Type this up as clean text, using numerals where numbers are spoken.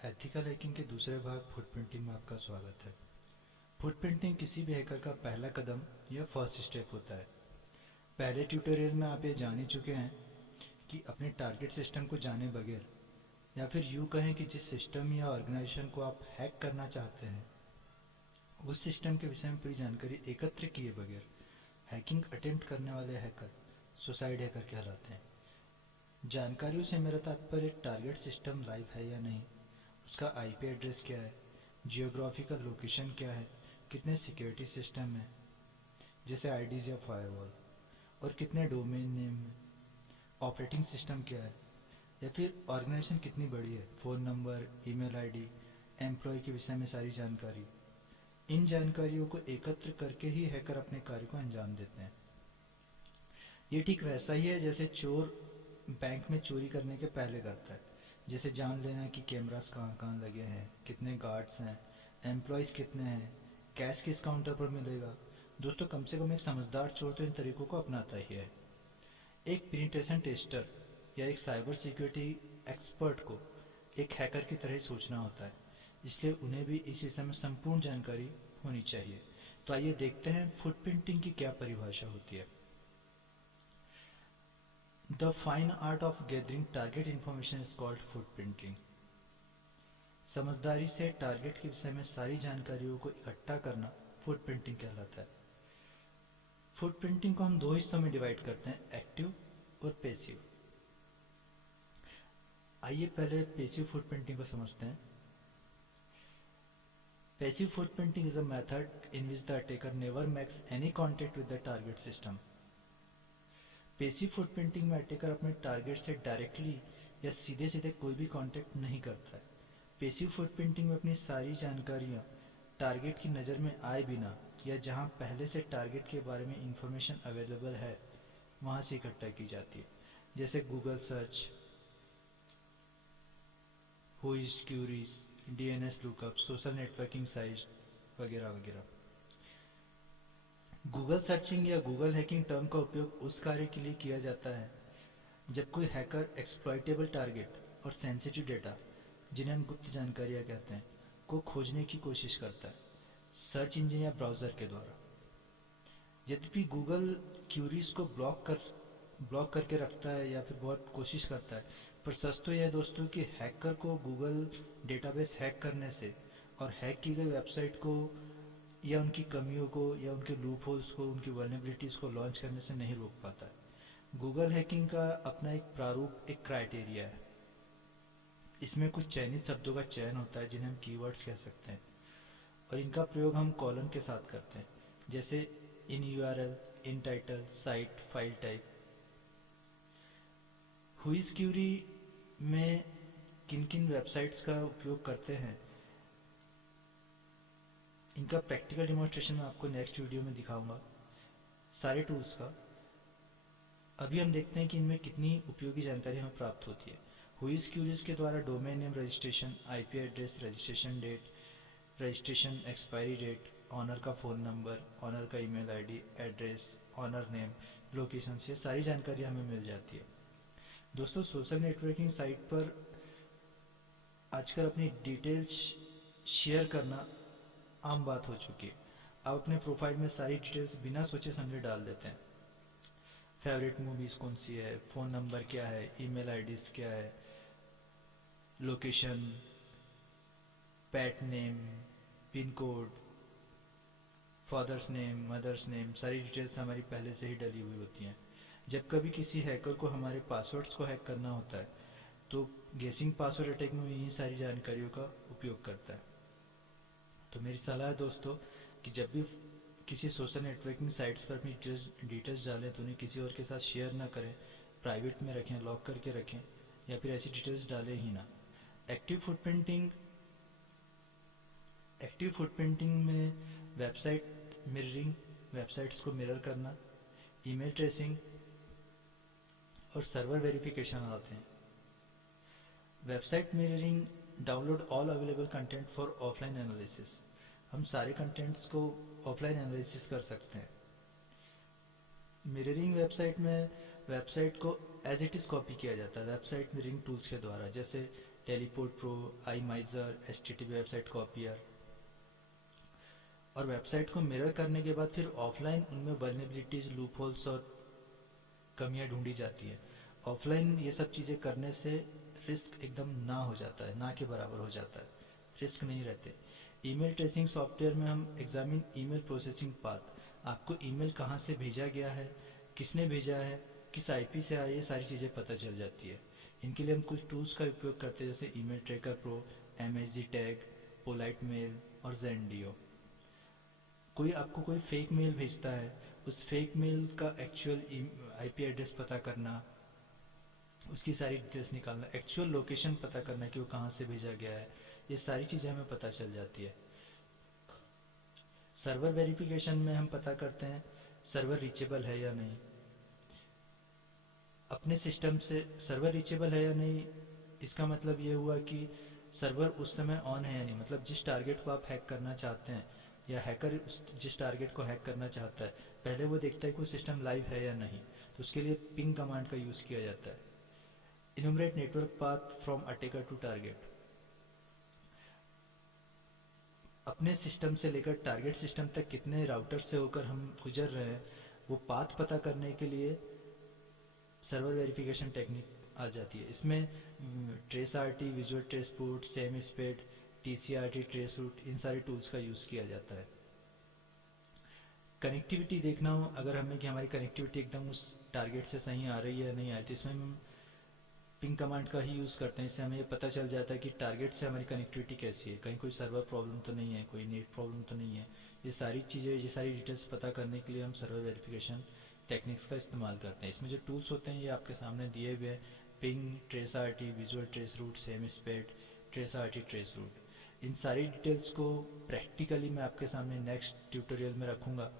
Ethical hacking के दूसरे भाग फुटप्रिंटिंग में आपका स्वागत है। फुटप्रिंटिंग किसी भी हैकर का पहला कदम या फर्स्ट स्टेप होता है। पहले ट्यूटोरियल में आप ये जान ही चुके हैं कि अपने टारगेट सिस्टम को जाने बगैर या फिर यूँ कहें कि जिस सिस्टम या ऑर्गेनाइजेशन को आप हैक करना चाहते हैं उस सिस्टम के विषय में पूरी जानकारी एकत्र किए बगैर हैकिंग अटेम्प्ट करने वाले हैकर सुसाइड हैकर कहलाते हैं। जानकारियों से मेरा तात्पर्य टारगेट सिस्टम लाइव है या नहीं, उसका आईपी एड्रेस क्या है, जियोग्राफिकल लोकेशन क्या है, कितने सिक्योरिटी सिस्टम हैं जैसे आईडीज या फायरवॉल, और कितने डोमेन नेम हैं, ऑपरेटिंग सिस्टम क्या है, या फिर ऑर्गेनाइजेशन कितनी बड़ी है, phone number, email ID, employee के विषय में सारी जानकारी। इन जानकारियों को एकत्र करके ही हैकर अपने कार्य को अंजाम देते हैं। ये ठीक वैसा ही है जैसे चोर बैंक में चोरी करने के पहले करता है, जैसे जान लेना कि कैमरास कहाँ कहाँ लगे हैं, कितने गार्ड्स हैं, एम्प्लॉयज़ कितने हैं, कैश किस काउंटर पर मिलेगा। दोस्तों, कम से कम एक समझदार चोर तो इन तरीकों को अपनाता ही है। एक पेनिट्रेशन टेस्टर या एक साइबर सिक्योरिटी एक्सपर्ट को एक हैकर की तरह ही सोचना होता है, इसलिए उन्हें भी इस विषय में संपूर्ण जानकारी होनी चाहिए। तो आइए देखते हैं फुटप्रिंटिंग की क्या परिभाषा होती है। The fine art of gathering target information is called footprinting. समझदारी से टारगेट के विषय में सारी जानकारियों को इकट्ठा करना फुटप्रिंटिंग कहलाता है। फुटप्रिंटिंग को हम दो हिस्सों में डिवाइड करते हैं, एक्टिव और पैसिव। आइए पहले पैसिव फुटप्रिंटिंग को समझते हैं। Passive footprinting is a method in which the attacker never makes any contact with the target system. Passive footprinting में अटैकर अपने टारगेट से डायरेक्टली या सीधे सीधे कोई भी कांटेक्ट नहीं करता है। पैसिव फुटप्रिंटिंग में अपनी सारी जानकारियाँ टारगेट की नज़र में आए बिना या जहाँ पहले से टारगेट के बारे में इंफॉर्मेशन अवेलेबल है वहाँ से इकट्ठा की जाती है, जैसे Google search, voice queries, DNS lookup, social networking site वगैरह वगैरह। गूगल सर्चिंग या गूगल हैकिंग टर्म का उपयोग उस कार्य के लिए किया जाता है जब कोई हैकर एक्सप्लॉइटेबल टारगेट और सेंसिटिव डेटा, जिन्हें हम गुप्त जानकारियाँ कहते हैं, को खोजने की कोशिश करता है सर्च इंजन या ब्राउज़र के द्वारा। यद्यपि गूगल क्यूरीज को ब्लॉक करके रखता है या फिर बहुत कोशिश करता है, पर सच तो यह है दोस्तों कि हैकर को गूगल डेटाबेस हैक करने से और हैक की गई वेबसाइट को या उनकी कमियों को या उनके लूप होल्स को, उनकी वल्नरेबिलिटीज़ को लॉन्च करने से नहीं रोक पाता है। गूगल हैकिंग का अपना एक प्रारूप, एक क्राइटेरिया है। इसमें कुछ चयनित शब्दों का चयन होता है जिन्हें हम कीवर्ड्स कह सकते हैं, और इनका प्रयोग हम कॉलन के साथ करते हैं, जैसे in URL, in title, site, file type. Voice query में किन किन वेबसाइट्स का उपयोग करते हैं, इनका प्रैक्टिकल डिमॉन्स्ट्रेशन मैं आपको नेक्स्ट वीडियो में दिखाऊंगा, सारे टूल्स का। अभी हम देखते हैं कि इनमें कितनी उपयोगी जानकारी हमें प्राप्त होती है। व्होइस क्यूरीज के द्वारा domain name registration, IP address, registration date, registration expiry date, owner का फ़ोन नंबर, ऑनर का email ID, address, owner name, location से सारी जानकारी हमें मिल जाती है। दोस्तों, सोशल नेटवर्किंग साइट पर आजकल अपनी डिटेल्स शेयर करना आम बात हो चुकी है। आप अपने प्रोफाइल में सारी डिटेल्स बिना सोचे समझे डाल देते हैं। फेवरेट मूवीज़ कौन सी है, फ़ोन नंबर क्या है, ईमेल आईडीज़ क्या है, location, pet name, pin code, father's name, mother's name, सारी डिटेल्स हमारी पहले से ही डली हुई होती हैं। जब कभी किसी हैकर को हमारे पासवर्ड्स को हैक करना होता है तो गेसिंग पासवर्ड अटैक में यही सारी जानकारियों का उपयोग करता है। तो मेरी सलाह है दोस्तों कि जब भी किसी सोशल नेटवर्किंग साइट्स पर अपनी डिटेल्स डालें तो उन्हें किसी और के साथ शेयर ना करें, प्राइवेट में रखें, लॉक करके रखें, या फिर ऐसी डिटेल्स डालें ही ना। एक्टिव फुटप्रिंटिंग में वेबसाइट मिररिंग, वेबसाइट्स को मिरर करना, ईमेल ट्रेसिंग और सर्वर वेरिफिकेशन आते हैं। Website mirroring, download all available content for offline analysis. हम सारे कंटेंट्स को ऑफलाइन एनालिसिस कर सकते हैं। मिररिंग वेबसाइट में वेबसाइट को एज इट इज़ कॉपी किया जाता है वेबसाइट में रिंग टूल्स के द्वारा, जैसे teleport pro, iMiser, HTTP website copier. और वेबसाइट को मिरर करने के बाद फिर ऑफलाइन उनमें वल्नरेबिलिटीज, लूपहोल्स और कमियां ढूंढी जाती है। ऑफलाइन ये सब चीज़ें करने से रिस्क एकदम ना हो जाता है, ना के बराबर हो जाता है, रिस्क नहीं रहते। ईमेल ट्रेसिंग सॉफ्टवेयर में हम एग्जामिन ईमेल प्रोसेसिंग पाथ, आपको ईमेल कहाँ से भेजा गया है, किसने भेजा है, किस आईपी से आया, ये सारी चीज़ें पता चल जाती है। इनके लिए हम कुछ टूल्स का उपयोग करते हैं, जैसे email tracker pro, MSG tag, polite mail और ज़ेंडियो। कोई आपको कोई फेक मेल भेजता है, उस फेक मेल का एक्चुअल आईपी एड्रेस पता करना, उसकी सारी डिटेल्स निकालना, एक्चुअल लोकेशन पता करना कि वो कहाँ से भेजा गया है, ये सारी चीज़ें हमें पता चल जाती है। सर्वर वेरिफिकेशन में हम पता करते हैं सर्वर रीचेबल है या नहीं। अपने सिस्टम से सर्वर रीचेबल है या नहीं, इसका मतलब ये हुआ कि सर्वर उस समय ऑन है या नहीं, मतलब जिस टारगेट को आप हैक करना चाहते हैं या हैकर जिस टारगेट को हैक करना चाहता है, पहले वो देखता है कि वो सिस्टम लाइव है या नहीं, तो उसके लिए पिंग कमांड का यूज़ किया जाता है। Enumerate network path from attacker to target, अपने सिस्टम से लेकर टारगेट सिस्टम तक कितने राउटर से होकर हम गुजर रहे हैं, वो पाथ पता करने के लिए सर्वर वेरिफिकेशन टेक्निक आ जाती है। इसमें tracert, visual trace port, Sam Spade, TCRT, trace route, इन सारे टूल्स का यूज़ किया जाता है। कनेक्टिविटी देखना हो अगर हमें कि हमारी कनेक्टिविटी एकदम उस टारगेट से सही आ रही है या नहीं आ रही, तो इसमें हम पिंग कमांड का ही यूज़ करते हैं। इससे हमें ये पता चल जाता है कि टारगेट से हमारी कनेक्टिविटी कैसी है, कहीं कोई सर्वर प्रॉब्लम तो नहीं है, कोई नेट प्रॉब्लम तो नहीं है। ये सारी चीज़ें, ये सारी डिटेल्स पता करने के लिए हम सर्वर वेरिफिकेशन टेक्निक्स का इस्तेमाल करते हैं। इसमें जो टूल्स होते हैं ये आपके सामने दिए हुए हैं, ping, tracert, visual trace route, Sam Spade, tracert, trace route. इन सारी डिटेल्स को प्रैक्टिकली मैं आपके सामने नेक्स्ट ट्यूटोरियल में रखूँगा।